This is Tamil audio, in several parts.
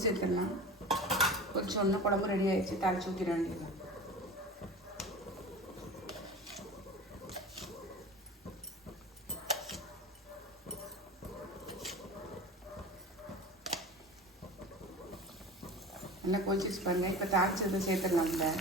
உப்பு சேர்த்துடலாம். கொஞ்சம் ஒன்று குழம்பு ரெடி ஆகிடுச்சு, தாளிச்சு ஊற்றிட வேண்டியது. நல்லா கொதிச்சு பாருங்கள். இப்போ தாளிச்சதை சேர்த்துடலாம்ல.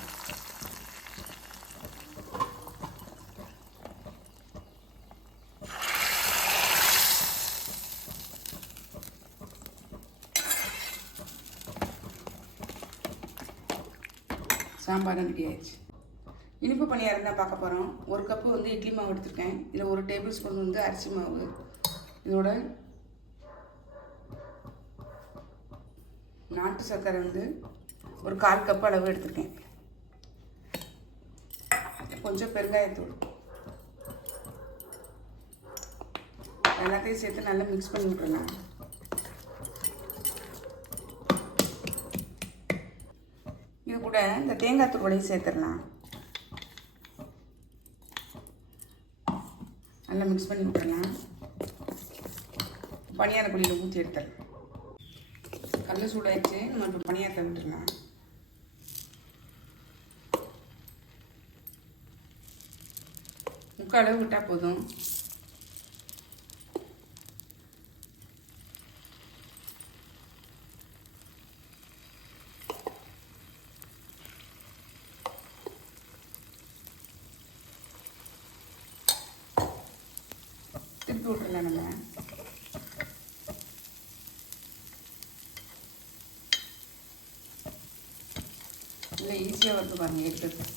சாம்பார் ரெடி ஆயிடுச்சு. இனிப்பு பணியாரம் தான் பார்க்க போகிறோம். 1 கப்பு வந்து இட்லி மாவு எடுத்துருக்கேன். இதில் 1 டேபிள் ஸ்பூன் வந்து அரிசி மாவு, இதோட நாட்டு சர்க்கரை வந்து ஒரு 1/4 கப் அளவு எடுத்துருக்கேன். கொஞ்சம் பெருங்காயத்தூள் எல்லாத்தையும் சேர்த்து நல்லா மிக்ஸ் பண்ணி விட்டுறலாம். இது கூட இந்த தேங்காய் தூளையும் சேர்த்துடலாம். நல்லா மிக்ஸ் பண்ணி விட்டுறலாம். பனியார குழியில் ஊற்றி எடுத்துடலாம். கல் சூடாயிடுச்சு. நம்ம இப்போ பனியாரத்தை விட்டுடலாம். முக்கால் அளவு விட்டால் போதும். திருப்பி விட்டுறலாம். நம்ம இல்லை ஈஸியாக வருது பாருங்கள். எடுத்து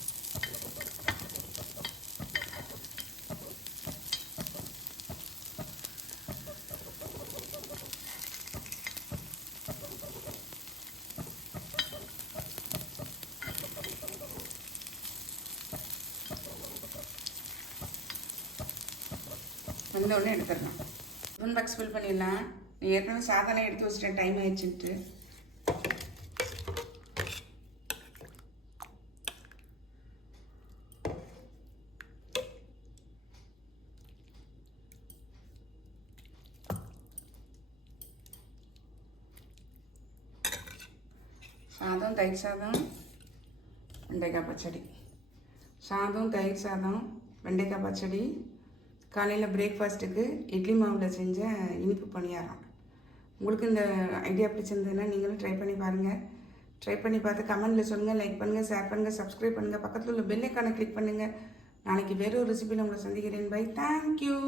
வந்த உடனே எடுத்துடலாம். டிஃபன் பாக்ஸ் ஃபில் பண்ணிடலாம். ஏற்கனவே சாதனை எடுத்து வச்சுட்டேன், டைம் ஆயிடுச்சுன்ட்டு. சாதம், தயிர் சாதம், வெண்டைக்காய் பச்சடி. சாதம், தயிர் சாதம், வெண்டைக்காய் பச்சடி. காலையில் பிரேக்ஃபாஸ்ட்டுக்கு இட்லி மாவில் செஞ்ச இனிப்பு பணியாரம். உங்களுக்கு இந்த ஐடியா பிடிச்சிருந்ததுன்னா நீங்களும் ட்ரை பண்ணி பாருங்கள். ட்ரை பண்ணி பார்த்து கமெண்ட்டில் சொல்லுங்கள். லைக் பண்ணுங்கள், ஷேர் பண்ணுங்கள், சப்ஸ்கிரைப் பண்ணுங்கள். பக்கத்தில் உள்ள பெல் ஐக்கானை கிளிக் பண்ணுங்கள். நாளைக்கு வேறு ஒரு ரெசிபியில் உங்களை சந்திக்கிறேன். பை. தேங்க்யூ.